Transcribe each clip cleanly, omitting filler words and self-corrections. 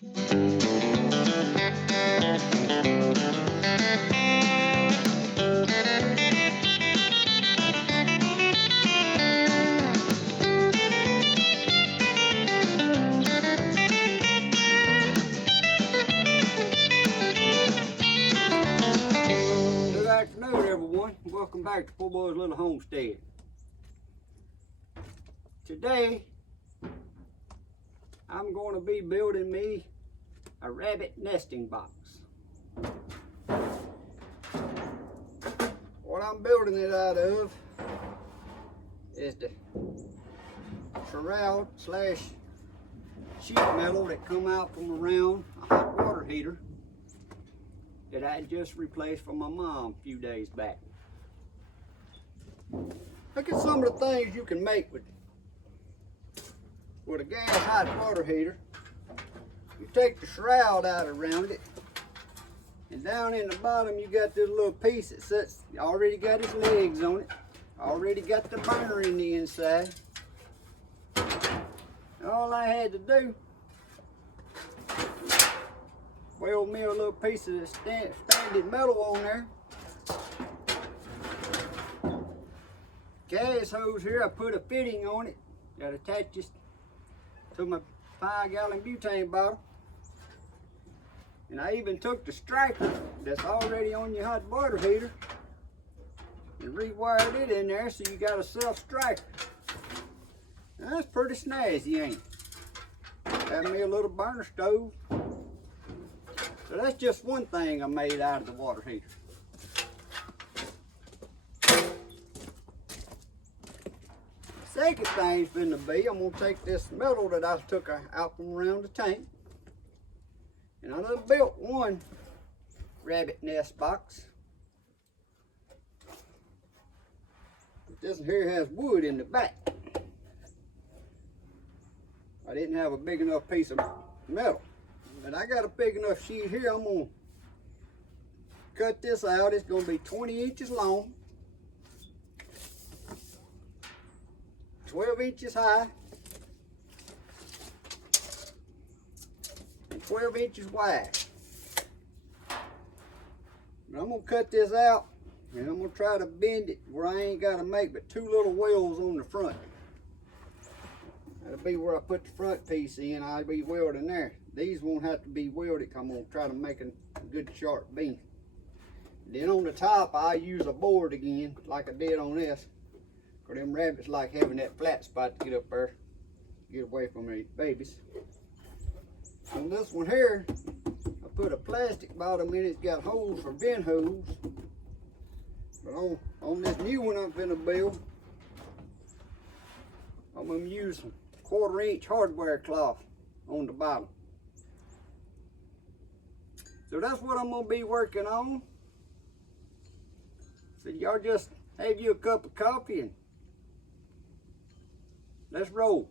Good afternoon, everyone. Welcome back to Poorboys Little Homestead. Today, I'm going to be building me a rabbit nesting box. What I'm building it out of is the shroud slash sheet metal that come out from around a hot water heater that I just replaced for my mom a few days back. Look at some of the things you can make with a gas hot water heater. You take the shroud out around it, and down in the bottom you got this little piece that sits, already got its legs on it, already got the burner in the inside. All I had to do, weld me a little piece of the standard metal on there. Gas hose here, I put a fitting on it that attaches to my 5-gallon butane bottle. And I even took the striker that's already on your hot water heater and rewired it in there so you got a self-striker. Now, that's pretty snazzy, ain't it? Got me a little burner stove. So that's just one thing I made out of the water heater. Second thing's going to be, I'm going to take this metal that I took out from around the tank, and I done built one rabbit nest box. This here has wood in the back. I didn't have a big enough piece of metal, but I got a big enough sheet here. I'm going to cut this out. It's going to be 20 inches long, 12 inches high, and 12 inches wide. But I'm going to cut this out, and I'm going to try to bend it where I ain't got to make but 2 little welds on the front. That'll be where I put the front piece in. I'll be welding there. These won't have to be welded. I'm going to try to make a good sharp beam. Then on the top, I'll use a board again, like I did on this. Because them rabbits like having that flat spot to get up there, get away from these babies. On this one here, I put a plastic bottom in it. It's got holes for vent holes. But on this new one I'm going to build, I'm going to use some 1/4-inch hardware cloth on the bottom. So that's what I'm going to be working on. So y'all just have you a cup of coffee and let's roll.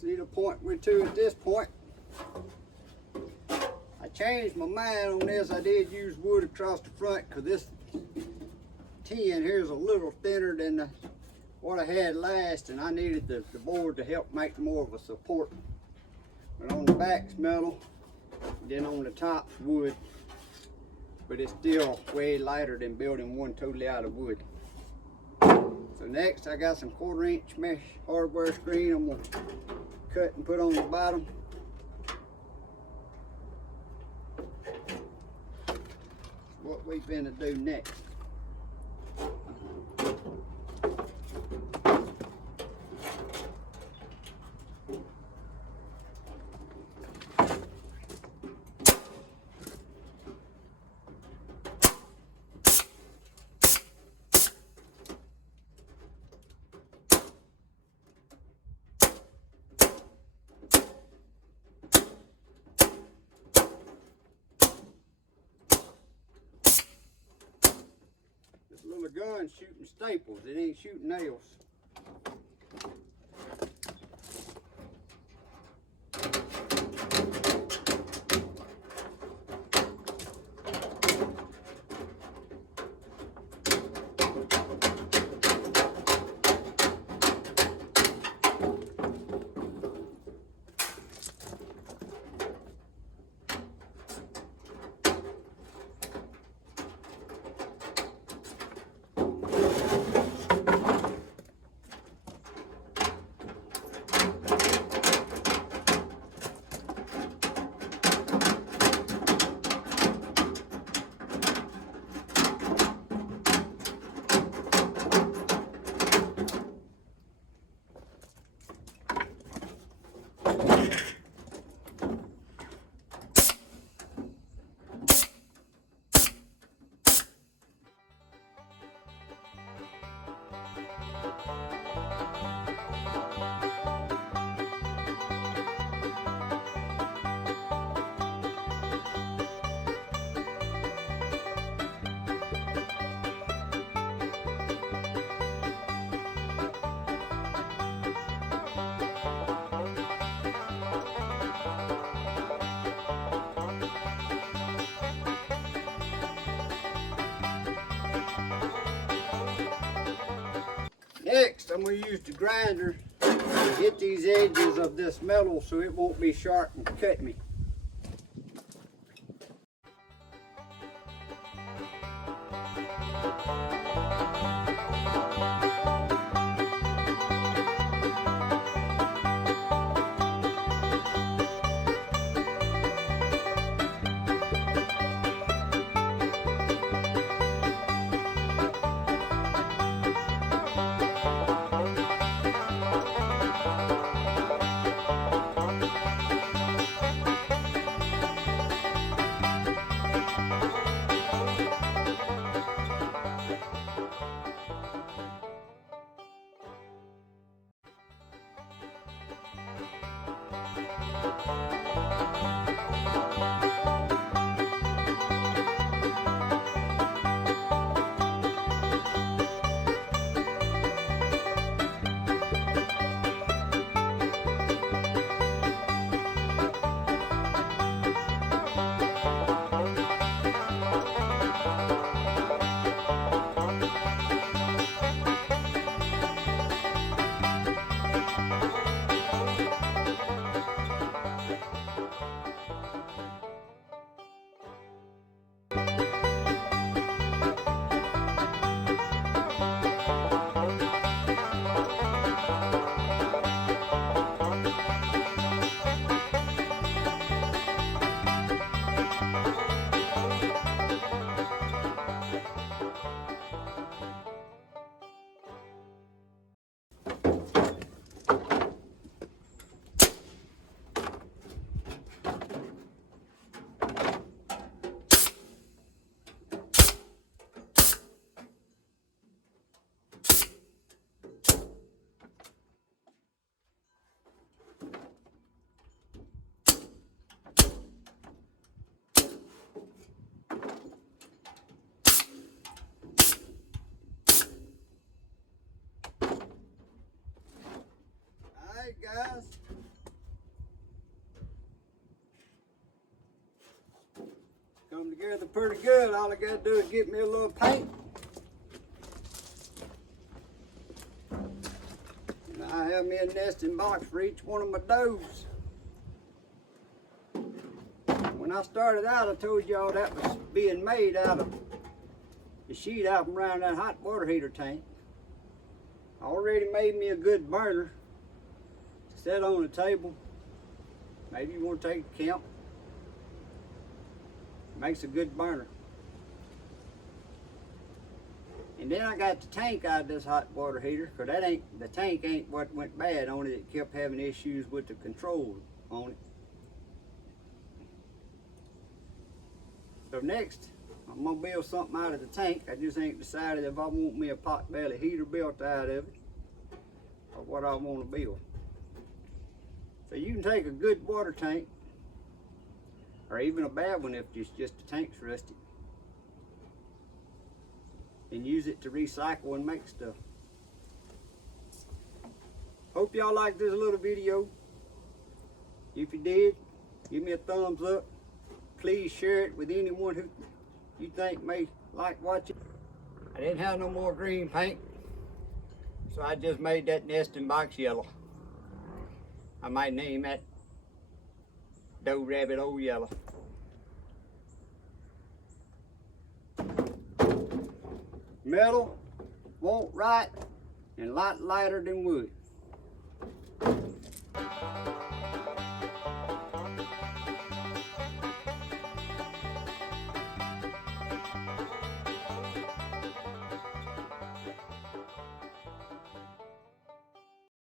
See the point we're to at this point. I changed my mind on this. I did use wood across the front because this tin here is a little thinner than what I had last, and I needed the board to help make more of a support. But on the back's metal, then on the top's wood, but it's still way lighter than building one totally out of wood. So next I got some 1/4-inch mesh hardware screen I'm going to cut and put on the bottom. What we're going to do next. my gun shooting staples. It ain't shooting nails. Next, I'm going to use the grinder to hit these edges of this metal so it won't be sharp and cut me. Alright guys, come together pretty good. All I gotta do is get me a little paint. And I have me a nesting box for each one of my does. When I started out, I told y'all that was being made out of the sheet out from around that hot water heater tank. I already made me a good burner to set on the table. Maybe you want to take a count. Makes a good burner. And then I got the tank out of this hot water heater, because the tank ain't what went bad on it. It kept having issues with the control on it. So next, I'm gonna build something out of the tank. I just ain't decided if I want me a potbelly heater built out of it or what I want to build. So you can take a good water tank, or even a bad one if just the tank's rusty. and use it to recycle and make stuff. Hope y'all liked this little video. If you did, give me a thumbs up. Please share it with anyone who you think may like watching. I didn't have no more green paint, so I just made that nesting box yellow. I might name that Doe Rabbit Old Yellow. Metal won't rot and a lot lighter than wood.